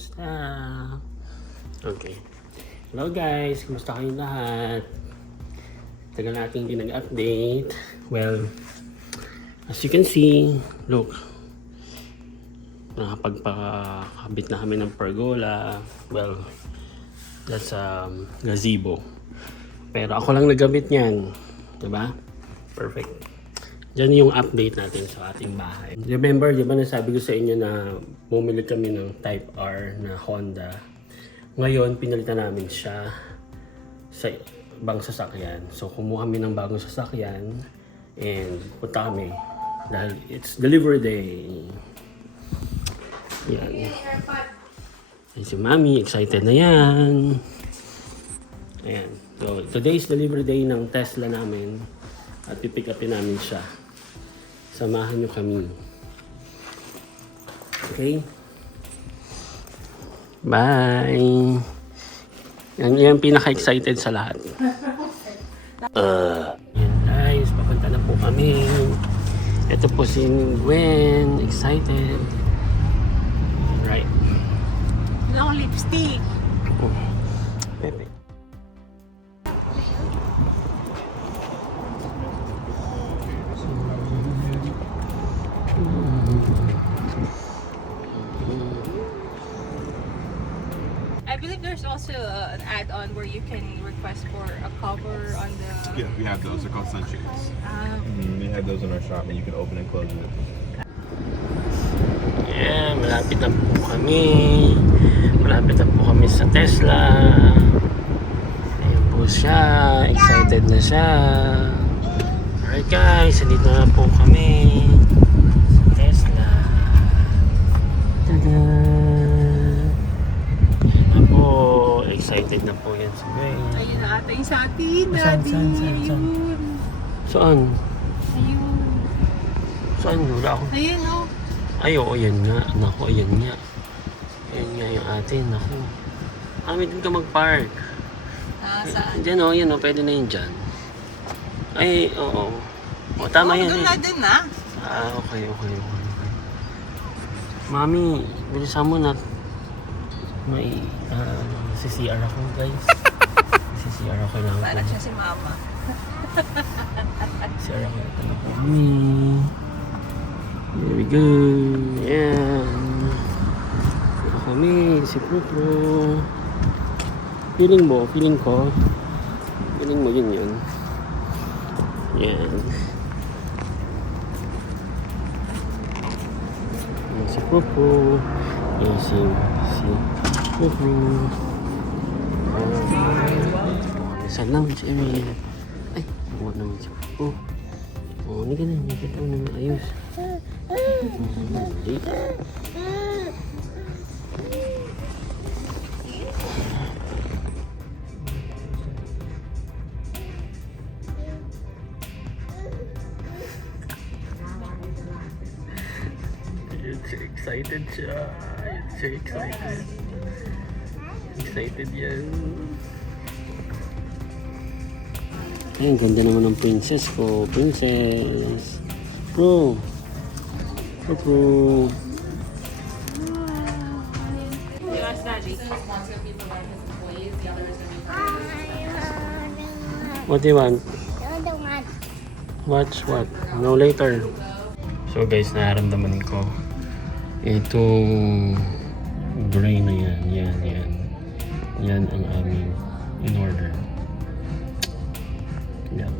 Kumusta? Okay. Hello guys, kumusta kayong lahat? Tagal natin hindi nag-update. Well, as you can see, look. Nakapagpakabit na kami ng pergola. Well, that's gazebo. Pero ako lang naggamit niyan. Diba? Perfect. Diyan yung update natin sa ating bahay. Remember, di ba nasabi ko sa inyo na bumili kami ng Type R na Honda. Ngayon, pinalitan namin siya sa ibang sasakyan. So, kumuha kami ng bagong sasakyan and punta kami dahil it's delivery day. Yan. Yan si Mami, excited na yan. Ayan. So, today's delivery day ng Tesla namin at pipick upin namin siya. Samahan nyo kami. Okay? Bye! Yan pinaka-excited sa lahat. Yan guys, papunta na po kami. Ito po si Gwen, excited. Right. Long lipstick. Pepe. I believe there's also an add-on where you can request for a cover on the... Yeah, we have those. They're called sunshades. We have those in our shop and you can open and close it. Yeah, malapit na po kami. Malapit na po kami sa Tesla. Ayan po siya. Excited na siya. Alright guys, dito na po kami sa Tesla. Tada! Ayan na po. Excited na po yan si Gwen. Ayun na ata yung sa atin, Saan? Daddy. Saan? Ayun. Saan? Ayun. Saan? Wala ako. Ayun, oh. Ay, oo, yan nga. Naku, ayan nga. Ayan nga yung atin. Naku. Kami din ka mag-park. Saan? Diyan o, yan o. Pwede na yun dyan. Ay, oo. O, tama yan doon eh. na din na. Okay. Mami, bilisan mo na. May, CCR ako, guys. CCR ako lang. Parang siya si Mama. CCR ako. Ito na po. There we go. Yan. Ito kami, si Pro. Feeling mo yun. Yan. Yan si Pro. Yan si Pro. Saan naman si Emily? Ay, huwag naman si Pro. Hindi ka na, nakita mo naman ayos. Mali. Excited siya. Excited. Excited yan. Ay, ang ganda naman ng princess ko. Princess. Pro. Pro. Yes, Daddy. What do you want? Watch what? No, later. So guys, nararamdaman ko itong gray na yan. Yan ang aming in order. Yan.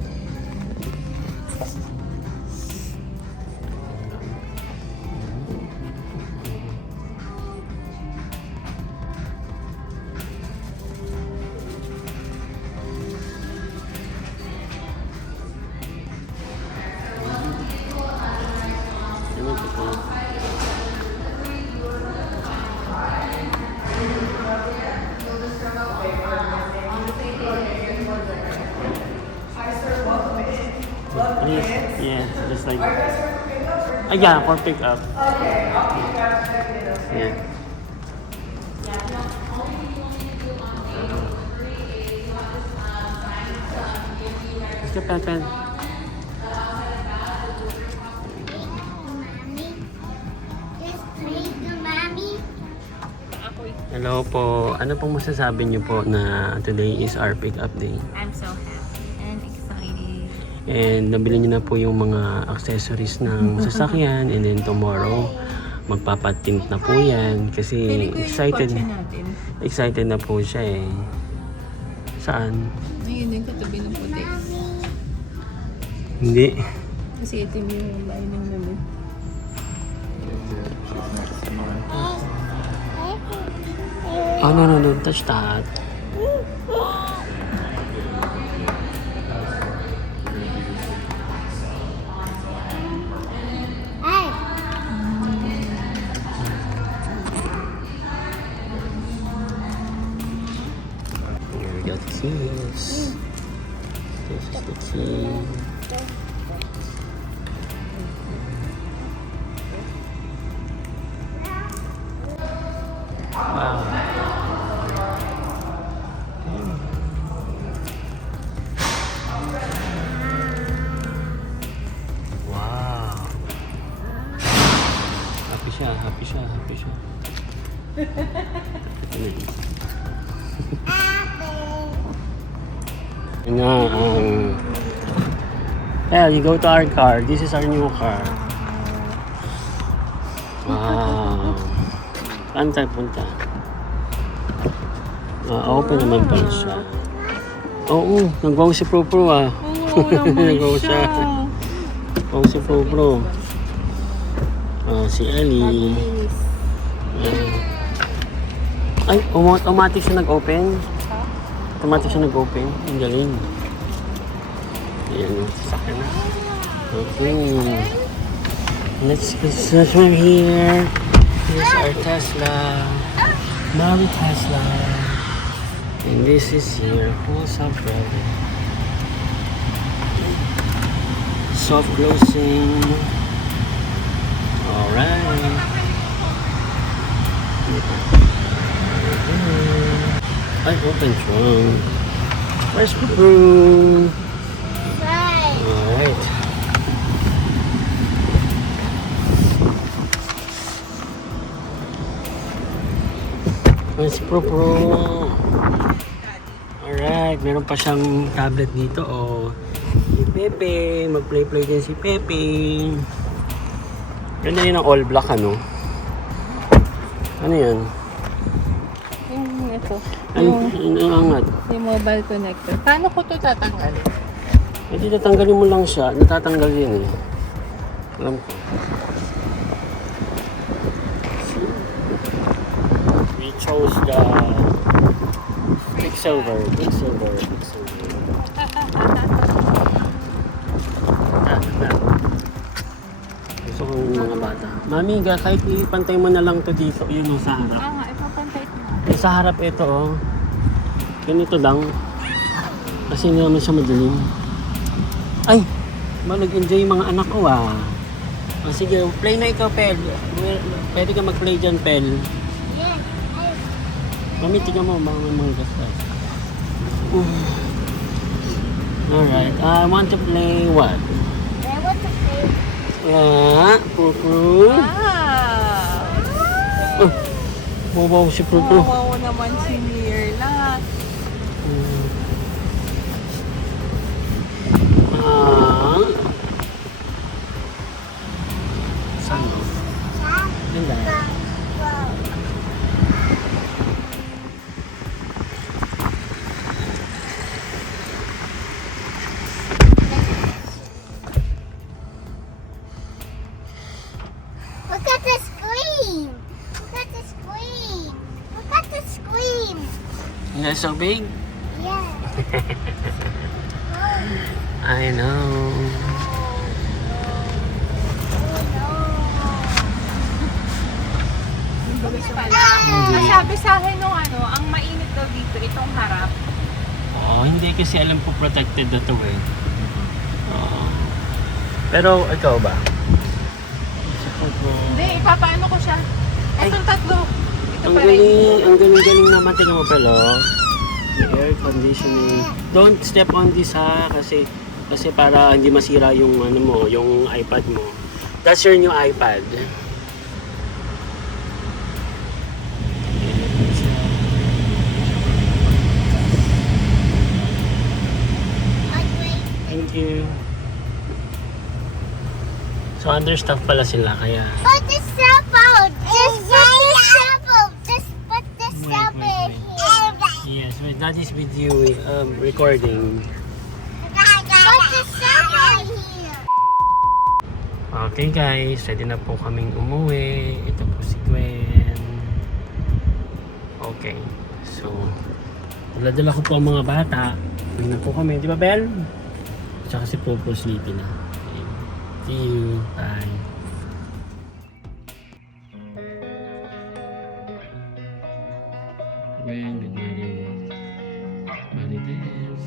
Please, yeah, just like. Yeah, for pick up. Yeah. Let's get Pepe. Hello po. Ano pong masasabi niyo po na today is our pick-up day? I'm so happy and excited. And nabili niyo na po yung mga accessories ng sasakyan. And then tomorrow, magpapatint na po yan. Kasi excited. Excited na po siya eh. Saan? Ayun yung katabi ng puti. Hindi. Kasi ito yung lining namin. Oh, no, don't touch that. Here we got the keys. This is the key. Wow. Wow. Happy siya, happy siya, happy siya. Yeah, you go to our car. This is our new car. Wow. Saan tayo punta? Open naman pala siya. Oo, nag-wow si Pro ah. Oo naman Nag-wow siya. Wow si Pro. Si Ellie. Ay, automatic siya nag-open. Automatic siya nag-open. Ang galing. Ayan, sasakyan na. Okay. Let's go here. Here's our Tesla. Mary Tesla. And this is here. What's up, brother? Soft closing. Alright. I open trunk. Where's the room? Alright. Where's Pro? Alright, meron pa siyang tablet dito. Oh. Si Pepe, mag-play din si Pepe. Ganda yun ang all black, ano? Ano yan? Yung ito. Ang angat. Yung mobile connector. Paano ko ito tatanggalin? Hindi tatanggalin mo lang siya. Natatanggal yun eh. Alam ko. We chose the Quicksilver. Gusto ko yung mga bata. Mami, kahit ipantay mo na lang to dito. Yun yung sa harap. Nga, ipapantay ko. Yung sa harap ito, oh. Ganito lang. Kasi hindi naman siya madilim. Ay! Nag-enjoy yung mga anak ko, ah. Oh, sige, play na ikaw, Pel. Pwede ka mag-play dyan, Pel. Mami, tingnan mo, mga gastos. Alright, I want to play what? I want to play. Pupru. Wow! Wow, si Pupru. Wow naman si Mirla. Saan mo? Ganda. Look at the screen. Look at the screen. Look at the screen. Is that so big? Yeah. I know. Sabi sa akin nung ano, ang mainit daw dito, itong harap. Oo, hindi kasi alam ko protected na to eh. Oo. Pero ikaw ba? Hindi, ipapaano ko siya. Itong tatlo. Ito Ang pa rin. galing naman. Tingnan mo pala. The air conditioning. Don't step on this ha, kasi para hindi masira yung ano mo, yung iPad mo. That's your new iPad. So understaffed pala sila kaya Put the cell phone. Just put the cell phone. Just put the Wait, cell wait, phone here. yes, wait, that is with you recording. Put the cell phone here. Okay guys, ready na po kaming umuwi. Ito po si Gwen. Okay, so dala-dala ko po ang mga bata. Uwi na po kami, di ba Bel? Tsaka si Popo sleepy na. Okay. See you, bye. Gwen, good morning. Marites.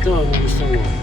Ito, ano gusto mo?